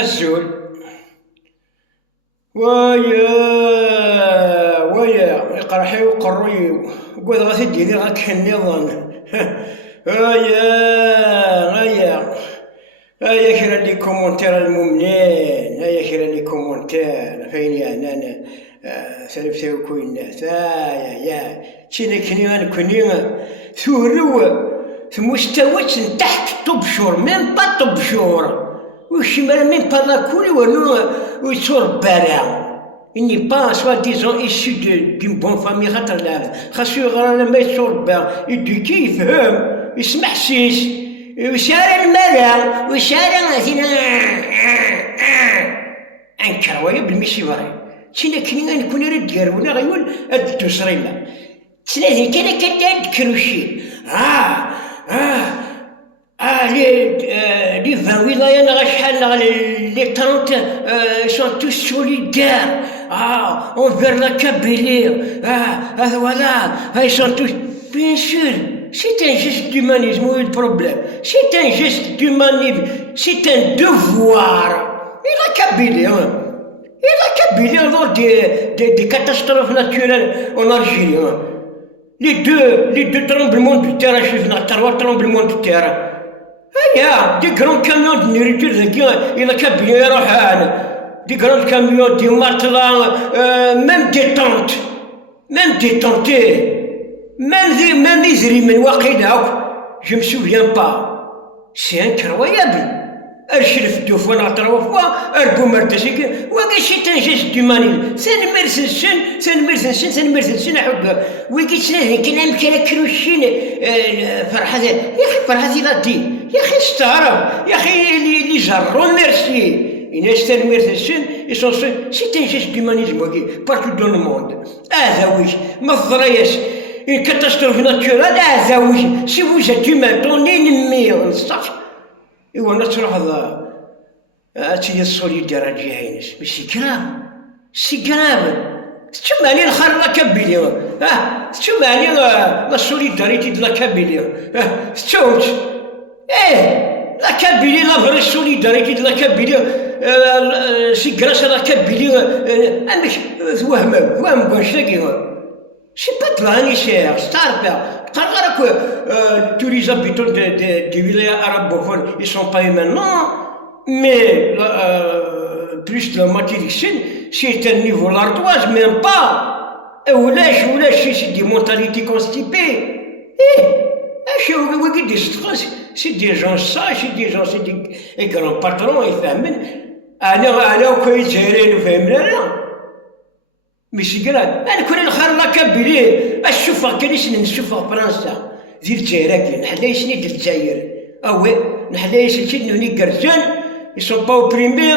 الزول. ويا يقرحي وقروي وقول غاسي ديري غاك النظام. هيا كرا لي كومونتير الممنين، هيا كرا لي كومونتير فين يعني انا سالفتو كوي الناس. يا تشيني كني كني ثورو مستوى تحت طبشور ميم با طبشور وش ميم با لاكولي ونو ويصور بارع. Il n'est pas soi-disant issu d'une bonne famille خاطر لا خاصو يغرى لما يصور بارع يديكي يفهم يسمح سيس وشارع المرا وشارع هنا انكرويا بالمشي فري تينا كني غنكون راه ديالونا غيقول هاد الدوسريما تسلازي كان كروشي les 20 wilayas les 30 sont tous solidaires envers la Kabylie. Voilà, ils sont tous... Bien sûr, c'est un geste d'humanisme, où est le problème? C'est un geste d'humanisme, c'est un devoir. Et la Kabylie, lors des catastrophes naturelles en Algérie, les deux tremblements de terre, trois tremblements de terre. Des grands camions de nourriture, il y a des grands camions, des matelas, même des tentes, même des rimes, je me souviens pas. C'est incroyable. الشرف دوفنا trois fois البومرتشيك وقيت un geste d'humanisme سنمرسن حق وقيت كنا مكان كروشين فرحة يا اخي فرحة ذاتي يا اخي استعرف يا اخي اللي جرون ميرسي c'est un geste d'humanisme partout dans le monde. هذا وش ما الضريش une catastrophe naturelle هذا وش si vous êtes humain ton ennemi صح إيوا نتروح هذا هي السوليدار جاينس ماشي كلام تسمعني الخير لا كابيليا تسمعني لا سوليداريتي د لا كابيليا ستومت لا كابيليا لا فري سوليداريتي د لا كابيليا سي كراس لا كابيليا امش وهم واش لاقي c'est pas de l'annichère, tous les habitants des villages arabophones, ils sont pas maintenant, mais plus de la moitié du sud, c'est un niveau l'ardoise, même pas. C'est des mentalités constipées. C'est des gens sages, c'est des grands patrons, ils font. Alors, quand ils gèrent, ils font. ماشي قرا انا كون الخير لا كابيلي الشوفه كانش نشوفها فرنسا ديال الجزائر نحلاي شني ديال الجزائر نحلاي شي هني كرجان يسون با اوبريمي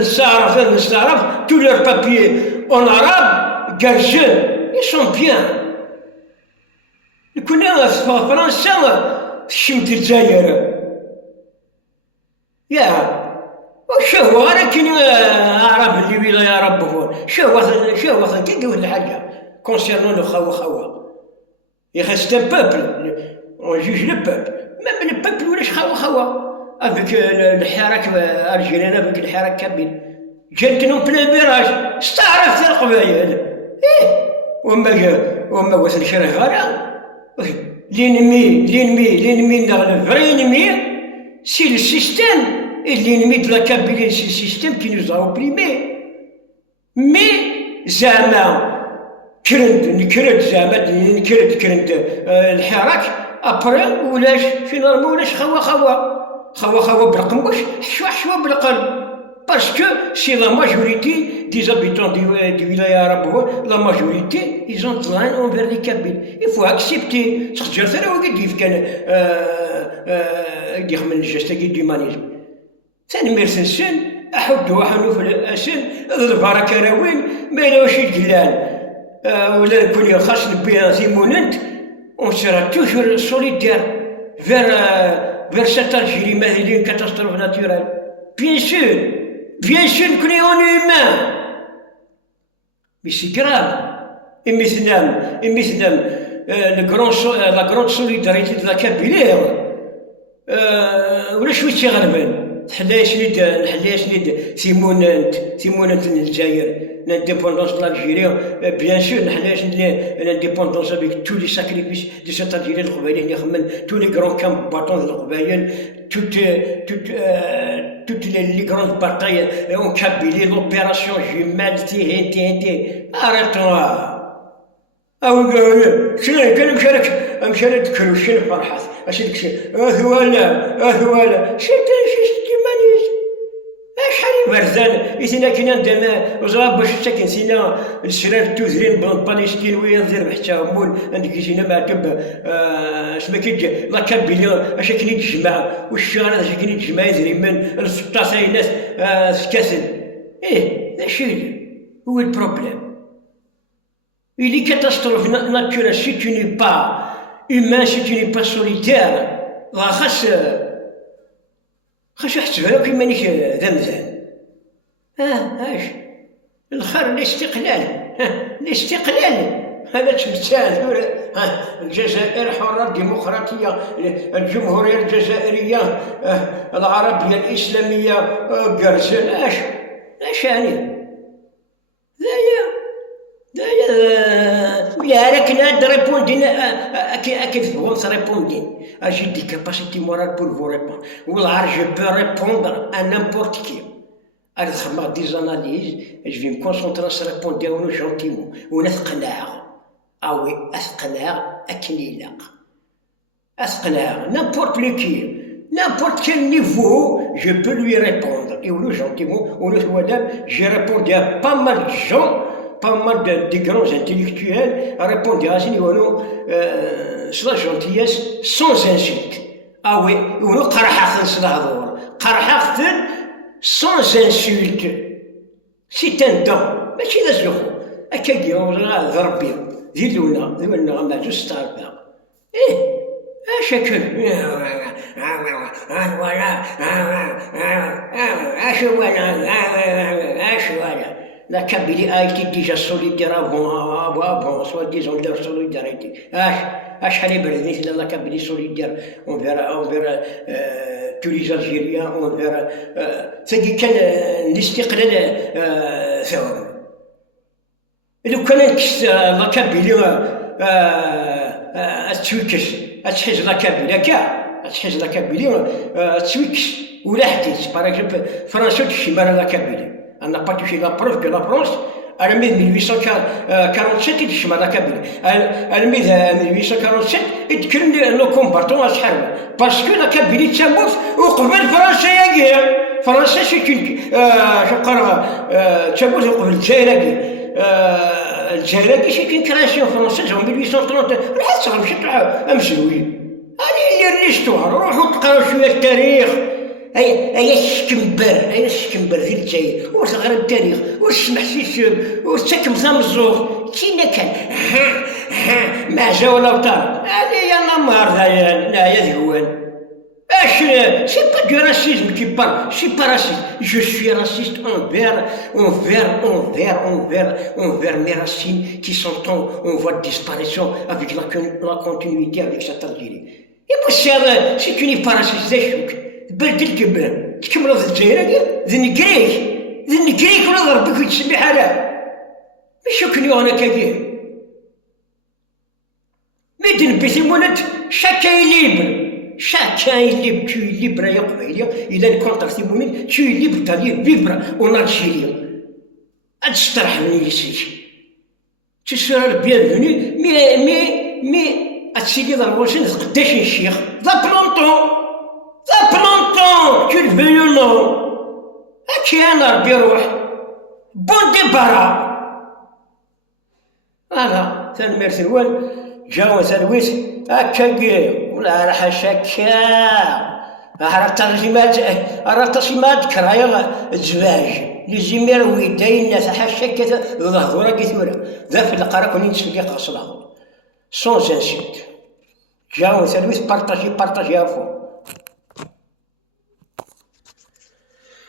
نستعرف تو لور بابيي اون عرب كرجان يسون بيان كنا في فرنسا الشم ديال الجزائر شهوة أنا كني أعرف اللي ولاية ربهم شهوة كي واحد الحاجة concernant le خوا يا أخي c'est un peuple on juge le peuple même le peuple ولاش خوا avec الحراك الجيران avec الحراك كابيل جاتنا بلا ميراج استعرفت القبايل وما وصل شراه غالا l'ennemi le vrai ennemi c'est le système. Et l'ennemi de la Kabylie, c'est le système qui nous a opprimés. Mais, زعما كرد الحراك ابري ولاش فينالمون ولاش خوا بالقلب واش حشوا بالقلب باسكو سي لا ماجوريتي دي زابيتون دي ولاية arabophones لا ماجوريتي ils ont de la haine envers les Kabyles. Il faut accepter تخجر ثرا وقد كان يخمن الجست d'humanisme. ثاني مرسنسن أحد وحنو في الأسن البركة راوين ما يلاوش الجلال ولا نكون خاص نبيها زيموننت on sera toujours solidaire vers cette Algérie mais une catastrophe naturelle. Bien sûr نكون on est humain mais c'est grave. Et مثلا la grande solidarité de la Kabylie ولا شوية غربان نحليش سيمونة الجزائر l'indépendance de l'Algérie, bien sûr, l'indépendance avec tous les sacrifices de cette Algérie, tous les grands combattants de l'Algérie, toutes les grandes batailles en Kabylie, l'opération jumelle, TNT, arrête-toi. كان مشارك كروشين فرحات اشي هوالا شي شحال برزان إذا كنا عندنا وزراب باش حتى كنسينا الشرار التوزرين بالباليستين وينزل حتى همون عندك كيجينا معكب اسمها كيجي لا كابيليون اش كاين يتجمع والشغل اش كاين يتجمع يزري من السطاسه ناس سكاسن ماشي هو البروبليم. Il est catastrophe naturelle si tu n'es pas humain, si tu n'es pas solidaire. خاص يحسبها كيما مانيش ذا مزال. اش الخير الاستقلال هذا تمثال الجزائر حرة ديمقراطية الجمهورية الجزائرية العربية الإسلامية قرزان اش يعني لا لكن ريبوندين اكيد فهم ريبوندين اجي دي كاباسيتي مورال بور فو ريبوند والعار جو بو ريبوندر ا نيمبورت كي انا خدمت دي زاناليز جو في مكونسونطرا سا ريبوندي ونو جونتيمون ونثقناغ اوي اثقناغ اكنيلاق اثقناغ نيمبورت لوكي n'importe quel niveau, je peux lui répondre. Et ou gentiment, ou le j'ai répondu à pas mal de gens, pas mal de grands intellectuels, à répondre à ce niveau, sur la gentillesse, sans insulte. Ah oui, ou nous, sans insulte. C'est un don. Mais c'est la zéro. À quel dit on va ضربي. dis-le là, juste à faire. شكل la Kabylie a été déjà solidaire avant, soi-disant de leur solidarité. شحال يبردني la Kabylie solidaire envers tous les Algériens, envers ثقي كان الاستقلال ثوري. لو كانت la Kabylie تشويكش تحيز لا كابيليا كاع تحيز لا كابيليا تشويكش ولا حديث باغ اكزومبل فرنسا تمشي مال لا كابيليا انا با توشي لا بروف كو لا فرونس على ميد 1847 تمشي مال لا كابيليا على ميد 1847 يتكلم لو كومبارتون شحال باسكو لا كابيليا تموت وقبل فرنسا يا فرنسا شكون شقرا تموت قبل الجزائر الجزائر شي كراسيون فرونسيز en 1830 راح تغمشي امشيوي هاني ليستوار روحوا تقراو شويه التاريخ هيا الشكمبر ديال الجزائر واش غير التاريخ واش سمح سيسير واش تاكم زمزوغ كينا كان ما جا ولا طار هذه يا نمار هيا ذهوان c'est pas du racisme qui parle, je suis pas raciste, je suis raciste envers mes racines qui sont en voie de disparition avec la continuité avec cette Algérie. Et moi si tu n'es pas raciste, c'est choc. بلد الكبر تكملوا في الجزائر ذي نكريك ولا ضربك وتسمي حالات مش شكني وانا كبير ميدن بيسمونت chacun est libre, tu es libre à Yaqbaïlia, il a une contre-témoignage, tu es libre d'aller vivre en Algérie. Tu seras le bienvenu, mais à Tsili dans le prochain, قداش الشيخ ذا بلونتون tu le veux ou non هاكي انا ربي روح بون ديبارا هذا ثاني مرسلوان جاوا سلويس هكا ولا راح شكا راح ترجمات كرايا الزواج لي زمير ويداي الناس حاشاك ظهورا كثورا ذا في القرا كوني نسلي قصلا سون انسيت جاوا سلويس بارطاجي افون